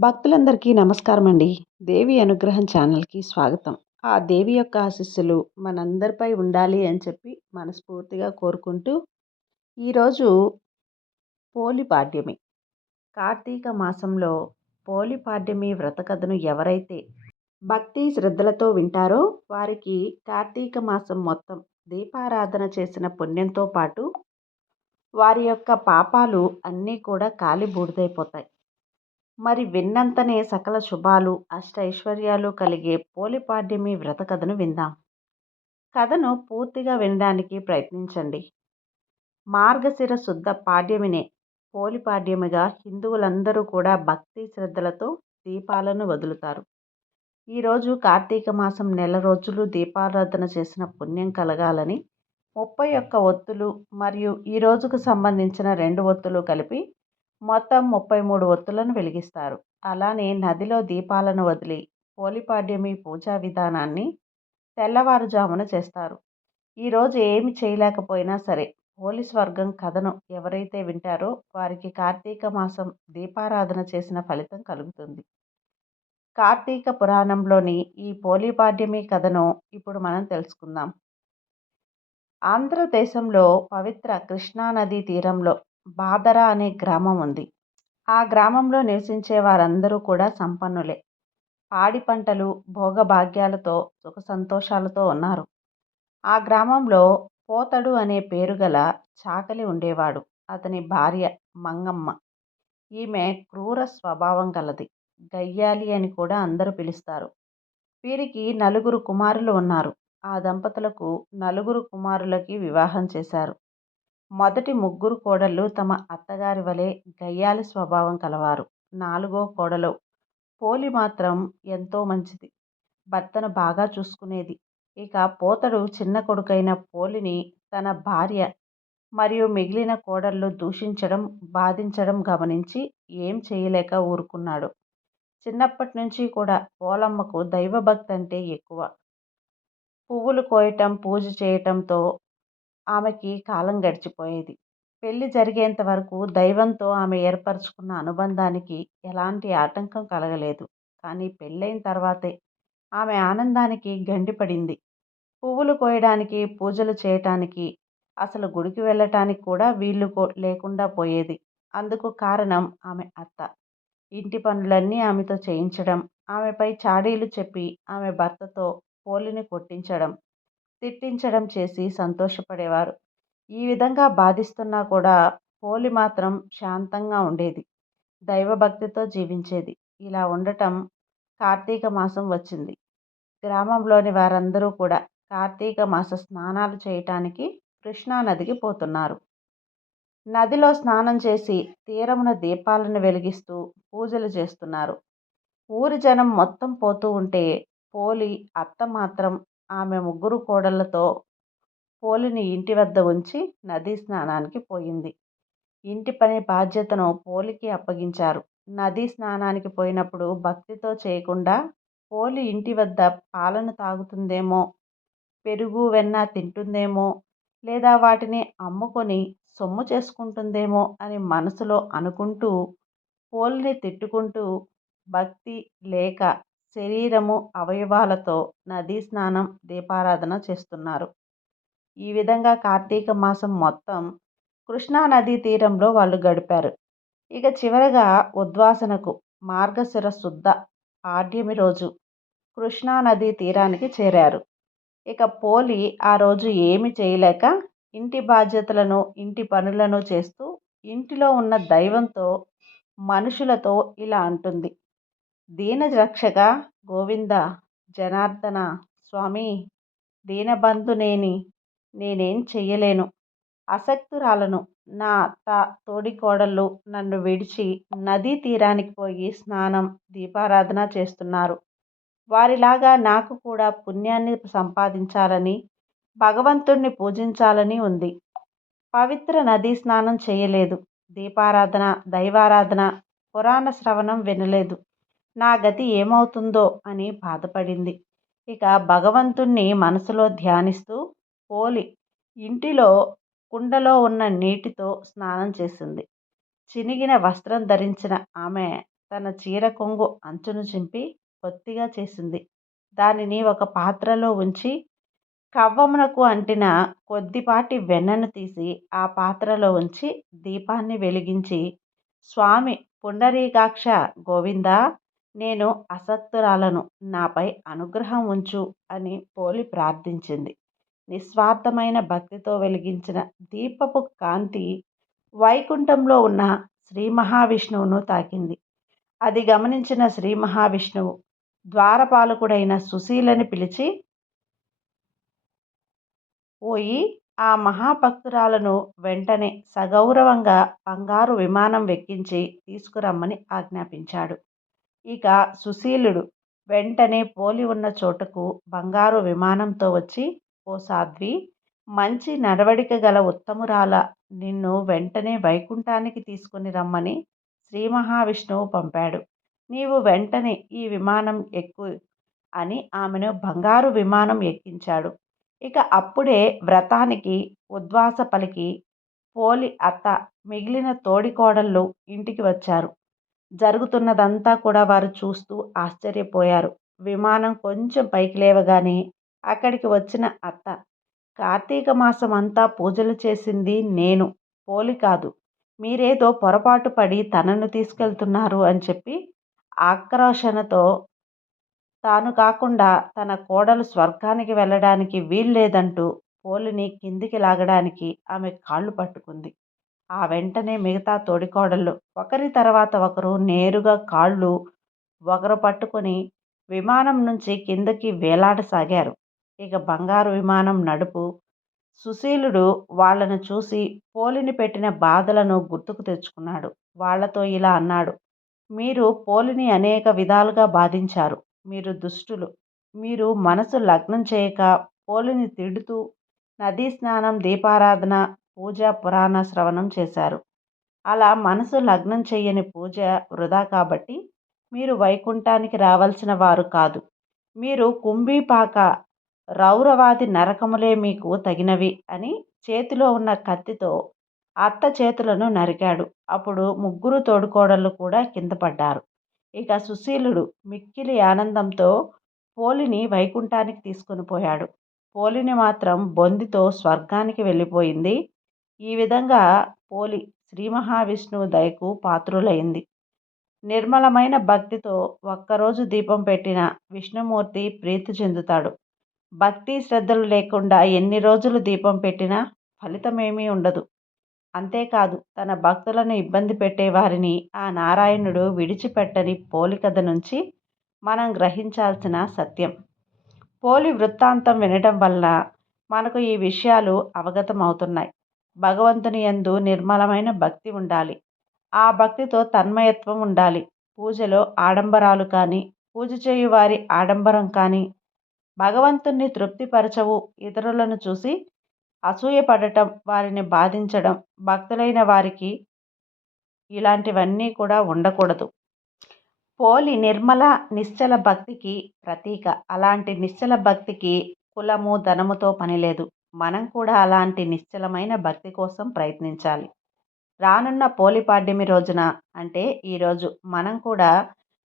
భక్తులందరికీ నమస్కారం అండి దేవి అనుగ్రహం ఛానల్కి స్వాగతం. ఆ దేవి యొక్క ఆశీస్సులు మనందరిపై ఉండాలి అని చెప్పి మనస్ఫూర్తిగా కోరుకుంటూ ఈరోజు పోలిపాడ్యమి కార్తీక మాసంలో పోలిపాడ్యమి వ్రతకథను ఎవరైతే భక్తి శ్రద్ధలతో వింటారో వారికి కార్తీక మాసం మొత్తం దీపారాధన చేసిన పుణ్యంతో పాటు వారి యొక్క పాపాలు అన్నీ కూడా కాలి బూడిదైపోతాయి మరి విన్నంతనే సకల శుభాలు అష్ట ఐశ్వర్యాలు కలిగే పోలిపాడ్యమి వ్రత కథను విందాం. కథను పూర్తిగా వినడానికి ప్రయత్నించండి. మార్గశిర శుద్ధ పాడ్యమినే పోలిపాడ్యమిగా హిందువులందరూ కూడా భక్తి శ్రద్ధలతో దీపాలను వదులుతారు. ఈరోజు కార్తీక మాసం నెల రోజులు దీపారాధన చేసిన పుణ్యం కలగాలని ముప్పై ఒక్క ఒత్తులు మరియు ఈ రోజుకు సంబంధించిన రెండు ఒత్తులు కలిపి మొత్తం ముప్పై మూడు ఒత్తులను వెలిగిస్తారు. అలానే నదిలో దీపాలను వదిలి పోలిపాడ్యమి పూజా విధానాన్ని తెల్లవారుజామున చేస్తారు. ఈరోజు ఏమి చేయలేకపోయినా సరే పోలీస్ వర్గం కథను ఎవరైతే వింటారో వారికి కార్తీక మాసం దీపారాధన చేసిన ఫలితం కలుగుతుంది. కార్తీక పురాణంలోని ఈ పోలిపాడ్యమి కథను ఇప్పుడు మనం తెలుసుకుందాం. ఆంధ్రదేశంలో పవిత్ర కృష్ణానదీ తీరంలో బాదర అనే గ్రామం ఉంది. ఆ గ్రామంలో నివసించే వారందరూ కూడా సంపన్నులే. పాడి పంటలు భోగభాగ్యాలతో సుఖ సంతోషాలతో ఉన్నారు. ఆ గ్రామంలో పోతడు అనే పేరు గల చాకలి ఉండేవాడు. అతని భార్య మంగమ్మ. ఈమె క్రూర స్వభావం గలది. గయ్యాలి అని కూడా అందరూ పిలుస్తారు. వీరికి నలుగురు కుమారులు ఉన్నారు. ఆ దంపతులకు నలుగురు కుమారులకి వివాహం చేశారు. మొదటి ముగ్గురు కోడళ్ళు తమ అత్తగారి వలె గయ్యాలి స్వభావం కలవారు. నాలుగో కోడలు. పోలి మాత్రం ఎంతో మంచిది. భర్తను బాగా చూసుకునేది. ఇక పోతడు చిన్న కొడుకైన పోలిని తన భార్య మరియు మిగిలిన కోడళ్ళు దూషించడం బాధించడం గమనించి ఏం చేయలేక ఊరుకున్నాడు. చిన్నప్పటి నుంచి కూడా పోలమ్మకు దైవభక్తి అంటే ఎక్కువ. పువ్వులు కోయటం పూజ చేయటంతో ఆమెకి కాలం గడిచిపోయేది. పెళ్ళి జరిగేంత వరకు దైవంతో ఆమె ఏర్పరచుకున్న అనుబంధానికి ఎలాంటి ఆటంకం కలగలేదు. కానీ పెళ్ళైన తర్వాతే ఆమె ఆనందానికి గండిపడింది. పువ్వులు కోయడానికి పూజలు చేయటానికి అసలు గుడికి వెళ్ళటానికి కూడా వీళ్ళు లేకుండా పోయేది. అందుకు కారణం ఆమె అత్త. ఇంటి పనులన్నీ ఆమెతో చేయించడం ఆమెపై చాడీలు చెప్పి ఆమె భర్తతో పోలిని కొట్టించడం తిట్టించడం చేసి సంతోషపడేవారు. ఈ విధంగా బాధిస్తున్నా కూడా పోలి మాత్రం శాంతంగా ఉండేది. దైవభక్తితో జీవించేది. ఇలా ఉండటం కార్తీక మాసం వచ్చింది. గ్రామంలోని వారందరూ కూడా కార్తీక మాస స్నానాలు చేయటానికి కృష్ణానదికి పోతున్నారు. నదిలో స్నానం చేసి తీరమున దీపాలను వెలిగిస్తూ పూజలు చేస్తున్నారు. ఊరి జనం మొత్తం పోతూ ఉంటే పోలి అత్త మాత్రం ఆమె ముగ్గురు కోడళ్ళతో పోలిని ఇంటి వద్ద ఉంచి నదీ స్నానానికి పోయింది. ఇంటి పని బాధ్యతను పోలికి అప్పగించారు. నదీ స్నానానికి పోయినప్పుడు భక్తితో చేయకుండా పోలి ఇంటి వద్ద పాలను తాగుతుందేమో పెరుగు వెన్న తింటుందేమో లేదా వాటిని అమ్ముకొని సొమ్ము చేసుకుంటుందేమో అని మనసులో అనుకుంటూ పోలిని తిట్టుకుంటూ భక్తి లేక శరీరము అవయవాలతో నదీ స్నానం దీపారాధన చేస్తున్నారు. ఈ విధంగా కార్తీక మాసం మొత్తం కృష్ణా నదీ తీరంలో వాళ్ళు గడిపారు. ఇక చివరగా ఉద్వాసనకు మార్గశిర శుద్ధ పాడ్యమి రోజు కృష్ణా నదీ తీరానికి చేరారు. ఇక పోలి ఆ రోజు ఏమి చేయలేక ఇంటి బాధ్యతలను ఇంటి పనులను చేస్తూ ఇంటిలో ఉన్న దైవంతో మనుషులతో ఇలా అంటుంది. దీనరక్షక గోవింద జనార్దన స్వామి దీనబంధునేని నేనేం చెయ్యలేను. అసక్తురాలను నా అత్త తోడికోడళ్ళు నన్ను విడిచి నదీ తీరానికి పోయి స్నానం దీపారాధన చేస్తున్నారు. వారిలాగా నాకు కూడా పుణ్యాన్ని సంపాదించాలని భగవంతుణ్ణి పూజించాలని ఉంది. పవిత్ర నదీ స్నానం చేయలేదు దీపారాధన దైవారాధన పురాణ శ్రవణం వినలేదు. నా గతి ఏమవుతుందో అని బాధపడింది ఇక భగవంతుణ్ణి మనసులో ధ్యానిస్తూ పోలి ఇంటిలో కుండలో ఉన్న నీటితో స్నానం చేసింది చినిగిన వస్త్రం ధరించిన ఆమె తన చీర కొంగు అంచును చింపి కొత్తిగా చేసింది. దానిని ఒక పాత్రలో ఉంచి కవ్వమునకు అంటిన కొద్దిపాటి వెన్నను తీసి ఆ పాత్రలో ఉంచి దీపాన్ని వెలిగించి స్వామి పుండరీకాక్ష గోవిందా నేను అసక్తురాలను నాపై అనుగ్రహం ఉంచు అని పోలి ప్రార్థించింది. నిస్వార్థమైన భక్తితో వెలిగించిన దీపపు కాంతి వైకుంఠంలో ఉన్న శ్రీ మహావిష్ణువును తాకింది. అది గమనించిన శ్రీ మహావిష్ణువు ద్వారపాలకుడైన సుశీలని పిలిచి పోయి ఆ మహాభక్తురాలను వెంటనే సగౌరవంగా బంగారు విమానం వెక్కించి తీసుకురమ్మని ఆజ్ఞాపించాడు. ఇక సుశీలుడు వెంటనే పోలి ఉన్న చోటుకు బంగారు విమానంతో వచ్చి ఓ సాధ్వి మంచి నడవడిక గల ఉత్తమురాల నిన్ను వెంటనే వైకుంఠానికి తీసుకుని రమ్మని శ్రీ మహావిష్ణువు పంపాడు. నీవు వెంటనే ఈ విమానం ఎక్కు అని ఆమెను బంగారు విమానం ఎక్కించాడు. ఇక అప్పుడే వ్రతానికి ఉద్వాస పలికి పోలి అత్త మిగిలిన తోడికోడళ్ళు ఇంటికి వచ్చారు. జరుగుతున్నదంతా కూడా వారు చూస్తూ ఆశ్చర్యపోయారు. విమానం కొంచెం పైకి లేవగానే అక్కడికి వచ్చిన అత్త కార్తీక మాసం అంతా పూజలు చేసింది నేను పోలి కాదు. మీరేదో పొరపాటు పడి తనను తీసుకెళ్తున్నారు అని చెప్పి ఆక్రోషణతో తాను కాకుండా తన కోడలు స్వర్గానికి వెళ్ళడానికి వీల్లేదంటూ పోలిని కిందికి లాగడానికి ఆమె కాళ్ళు పట్టుకుంది. ఆ వెంటనే మిగతా తోడికోడళ్ళు ఒకరి తర్వాత ఒకరు నేరుగా కాళ్ళు ఒకరు పట్టుకుని విమానం నుంచి కిందకి వేలాడసాగారు. ఇక బంగారు విమానం నడుపు సుశీలుడు వాళ్ళను చూసి పోలిని పెట్టిన బాధలను గుర్తుకు తెచ్చుకున్నాడు. వాళ్ళతో ఇలా అన్నాడు. మీరు పోలిని అనేక విధాలుగా బాధించారు. మీరు దుష్టులు. మీరు మనసు లగ్నం చేయక పోలిని తిడుతూ నదీ స్నానం, దీపారాధన, పూజ, పురాణ శ్రవణం చేశారు. అలా మనసు లగ్నం చేయని పూజ వృధా కాబట్టి మీరు వైకుంఠానికి రావలసిన వారు కాదు. మీరు కుంభీపాక రౌరవాది నరకములే మీకు తగినవి అని చేతిలో ఉన్న కత్తితో అత్త చేతులను నరికాడు. అప్పుడు ముగ్గురు తోడుకోడళ్ళు కూడా కింద పడ్డారు. ఇక సుశీలుడు మిక్కిలి ఆనందంతో పోలిని వైకుంఠానికి తీసుకుని పోయాడు. పోలిని మాత్రం బొందితో స్వర్గానికి వెళ్ళిపోయింది. ఈ విధంగా పోలి శ్రీ మహావిష్ణువు దయకు పాత్రులైంది. నిర్మలమైన భక్తితో ఒక్కరోజు దీపం పెట్టిన విష్ణుమూర్తి ప్రీతి చెందుతాడు. భక్తి శ్రద్ధలు లేకుండా ఎన్ని రోజులు దీపం పెట్టినా ఫలితమేమీ ఉండదు. అంతేకాదు తన భక్తులను ఇబ్బంది పెట్టే వారిని ఆ నారాయణుడు విడిచిపెట్టని పోలి కథ నుంచి మనం గ్రహించాల్సిన సత్యం. పోలి వృత్తాంతం వినడం వల్ల మనకు ఈ విషయాలు అవగతమవుతున్నాయి. భగవంతుని యందు నిర్మలమైన భక్తి ఉండాలి. ఆ భక్తితో తన్మయత్వం ఉండాలి. పూజలో ఆడంబరాలు కానీ, పూజ చేయువారి ఆడంబరం కానీ భగవంతుణ్ణి తృప్తిపరచవు. ఇతరులను చూసి అసూయపడటం, వారిని బాధించడం, భక్తులైన వారికి ఇలాంటివన్నీ కూడా ఉండకూడదు. పోలి నిర్మల, నిశ్చల భక్తికి ప్రతీక. అలాంటి నిశ్చల భక్తికి కులము, ధనముతో పనిలేదు. మనం కూడా అలాంటి నిశ్చలమైన భక్తి కోసం ప్రయత్నించాలి. రానున్న పోలి పాడ్యమి రోజున అంటే ఈరోజు మనం కూడా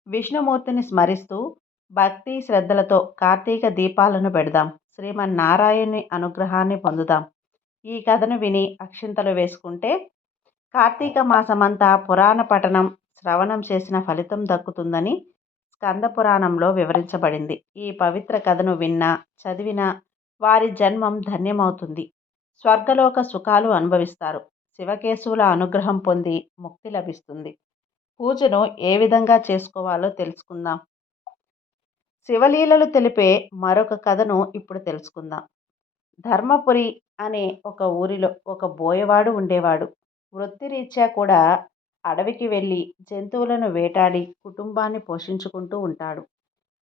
విష్ణుమూర్తిని స్మరిస్తూ భక్తి శ్రద్ధలతో కార్తీక దీపాలను పెడదాం. శ్రీమన్నారాయణి అనుగ్రహాన్ని పొందుదాం. ఈ కథను విని అక్షింతలు వేసుకుంటే కార్తీక మాసమంతా పురాణ పఠనం, శ్రవణం చేసిన ఫలితం దక్కుతుందని స్కంద పురాణంలో వివరించబడింది. ఈ పవిత్ర కథను విన్నా, చదివినా వారి జన్మం ధన్యమవుతుంది. స్వర్గలోక సుఖాలు అనుభవిస్తారు. శివకేశవుల అనుగ్రహం పొంది ముక్తి లభిస్తుంది. పూజను ఏ విధంగా చేసుకోవాలో తెలుసుకుందాం. శివలీలలు తెలిపే మరొక కథను ఇప్పుడు తెలుసుకుందాం. ధర్మపురి అనే ఒక ఊరిలో ఒక బోయవాడు ఉండేవాడు. వృత్తిరీత్యా కూడా అడవికి వెళ్ళి జంతువులను వేటాడి కుటుంబాన్ని పోషించుకుంటూ ఉంటాడు.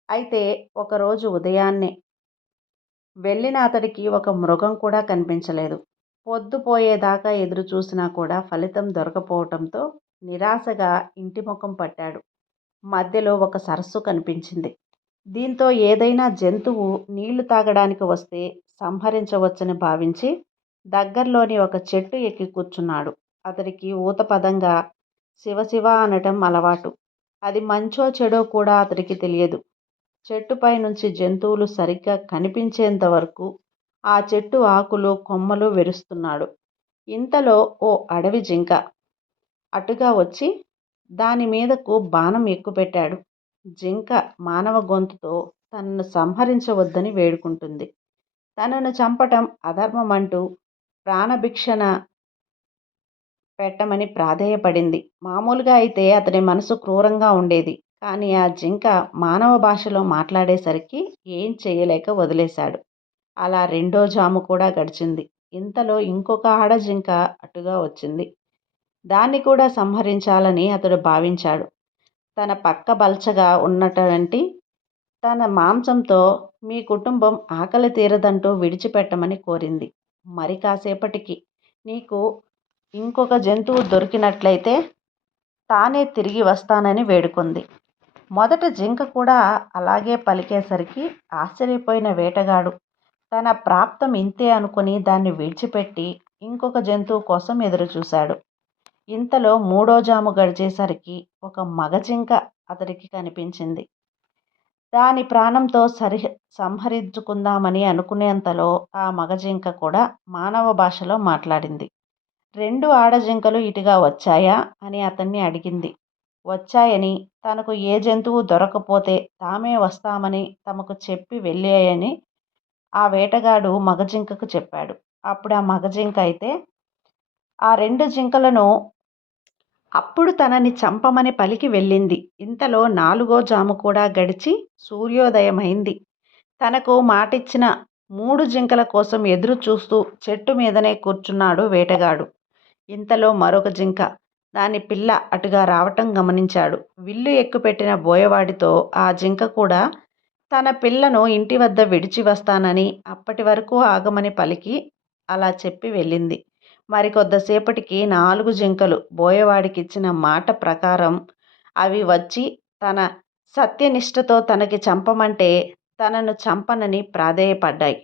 అయితే ఒకరోజు ఉదయాన్నే వెళ్ళిన అతడికి ఒక మృగం కూడా కనిపించలేదు. పొద్దుపోయేదాకా ఎదురుచూసినా కూడా ఫలితం దొరకపోవటంతో నిరాశగా ఇంటి ముఖం పట్టాడు. మధ్యలో ఒక సరస్సు కనిపించింది. దీంతో ఏదైనా జంతువు నీళ్ళు తాగడానికి వస్తే సంహరించవచ్చని భావించి దగ్గర్లోని ఒక చెట్టు ఎక్కి కూర్చున్నాడు. అతడికి ఊతపదంగా శివ శివ అనటం అలవాటు. అది మంచో చెడో కూడా అతడికి తెలియదు చెట్టుపై నుంచి జంతువులు సరిగ్గా కనిపించేంత వరకు ఆ చెట్టు ఆకులు కొమ్మలు వెరుస్తున్నాడు. ఇంతలో ఓ అడవి జింక అటుగా వచ్చి దాని మీదకు బాణం ఎక్కుపెట్టాడు. జింక మానవ గొంతుతో తనను సంహరించవద్దని వేడుకుంటుంది. తనను చంపటం అధర్మమంటూ ప్రాణభిక్షణ పెట్టమని ప్రాధేయపడింది. మామూలుగా అయితే అతని మనసు క్రూరంగా ఉండేది. కానీ ఆ జింక మానవ భాషలో మాట్లాడేసరికి ఏం చేయలేక వదిలేశాడు. అలా రెండో జాము కూడా గడిచింది. ఇంతలో ఇంకొక ఆడ జింక అటుగా వచ్చింది. దాన్ని కూడా సంహరించాలని అతడు భావించాడు. తన పక్క బల్చగా ఉన్నటువంటి తన మాంసంతో మీ కుటుంబం ఆకలి తీరదంటూ విడిచిపెట్టమని కోరింది. మరి కాసేపటికి నీకు ఇంకొక జంతువు దొరికినట్లయితే తానే తిరిగి వస్తానని వేడుకుంది. మొదట జింక కూడా అలాగే పలికేసరికి ఆశ్చర్యపోయిన వేటగాడు. తన ప్రాప్తం ఇంతే అనుకుని దాన్ని విడిచిపెట్టి ఇంకొక జంతువు కోసం ఎదురుచూశాడు. ఇంతలో మూడో జాము గడిచేసరికి ఒక మగ జింక అతడికి కనిపించింది. దాని ప్రాణంతో సరి సంహరించుకుందామని అనుకునేంతలో ఆ మగ జింక కూడా మానవ భాషలో మాట్లాడింది. రెండు ఆడజింకలు ఇటుగా వచ్చాయా అని అతన్ని అడిగింది. వచ్చాయని తనకు ఏ జంతువు దొరకపోతే తామే వస్తామని తమకు చెప్పి వెళ్ళాయని ఆ వేటగాడు మగ జింకకు చెప్పాడు. అప్పుడు ఆ మగ జింక అయితే ఆ రెండు జింకలను అప్పుడు తనని చంపమని పలికి వెళ్ళింది. ఇంతలో నాలుగో జాము కూడా గడిచి సూర్యోదయమైంది. తనకు మాటిచ్చిన మూడు జింకల కోసం ఎదురు చూస్తూ చెట్టు మీదనే కూర్చున్నాడు వేటగాడు. ఇంతలో మరొక జింక దాని పిల్ల అటుగా రావటం గమనించాడు. విల్లు ఎక్కుపెట్టిన బోయవాడితో ఆ జింక కూడా తన పిల్లను ఇంటి వద్ద విడిచి వస్తానని అప్పటి వరకు ఆగమని పలికి అలా చెప్పి వెళ్ళింది. మరికొద్దిసేపటికి నాలుగు జింకలు బోయవాడికి ఇచ్చిన మాట ప్రకారం అవి వచ్చి తన సత్యనిష్టతో తనకి చంపమంటే తనను చంపనని ప్రాధేయపడ్డాయి.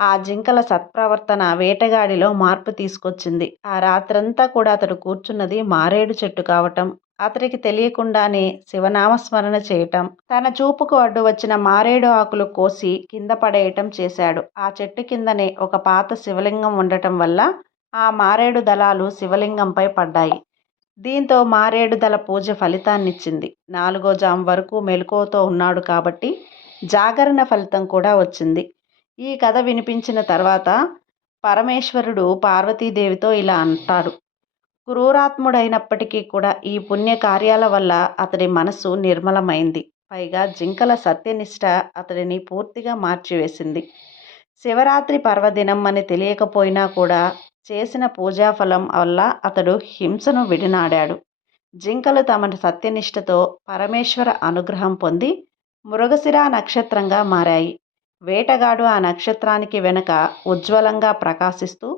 ఆ జింకల సత్ప్రవర్తన వేటగాడిలో మార్పు తీసుకొచ్చింది. ఆ రాత్రంతా కూడా అతడు కూర్చున్నది మారేడు చెట్టు కావటం అతడికి తెలియకుండానే శివనామస్మరణ చేయటం తన చూపుకు అడ్డు వచ్చిన మారేడు ఆకులు కోసి కింద పడేయటం చేశాడు. ఆ చెట్టు కిందనే ఒక పాత శివలింగం ఉండటం వల్ల ఆ మారేడు దళాలు శివలింగంపై పడ్డాయి. దీంతో మారేడు దళ పూజ ఫలితాన్నిచ్చింది. నాలుగో జాము వరకు మెలకువతో ఉన్నాడు కాబట్టి జాగరణ ఫలితం కూడా వచ్చింది. ఈ కథ వినిపించిన తర్వాత పరమేశ్వరుడు పార్వతీదేవితో ఇలా అంటాడు క్రూరాత్ముడైనప్పటికీ కూడా ఈ పుణ్య కార్యాల వల్ల అతడి మనసు నిర్మలమైంది. పైగా జింకల సత్యనిష్ట అతడిని పూర్తిగా మార్చివేసింది. శివరాత్రి పర్వదినం అని తెలియకపోయినా కూడా చేసిన పూజాఫలం వల్ల అతడు హింసను విడినాడాడు. జింకలు తమ సత్యనిష్టతో పరమేశ్వర అనుగ్రహం పొంది మృగశిరా నక్షత్రంగా మారాయి. వేటగాడు ఆ నక్షత్రానికి వెనుక ఉజ్వలంగా ప్రకాశిస్తూ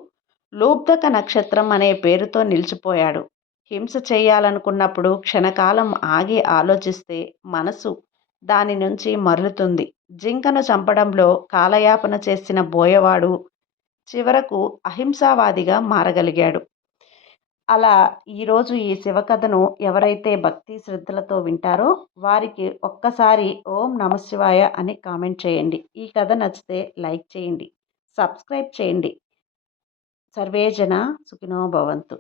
లూబ్ధక నక్షత్రం అనే పేరుతో నిలిచిపోయాడు. హింస చేయాలనుకున్నప్పుడు క్షణకాలం ఆగి ఆలోచిస్తే మనసు దాని నుంచి మరలుతుంది జింకను చంపడంలో కాలయాపన చేసిన బోయవాడు చివరకు అహింసావాదిగా మారగలిగాడు. అలా ఈరోజు ఈ శివకథను ఎవరైతే భక్తి శ్రద్ధలతో వింటారో వారికి ఒక్కసారి ఓం నమశివాయ అని కామెంట్ చేయండి. ఈ కథ నచ్చితే లైక్ చేయండి. సబ్స్క్రైబ్ చేయండి. సర్వేజన సుఖినో భవంతు.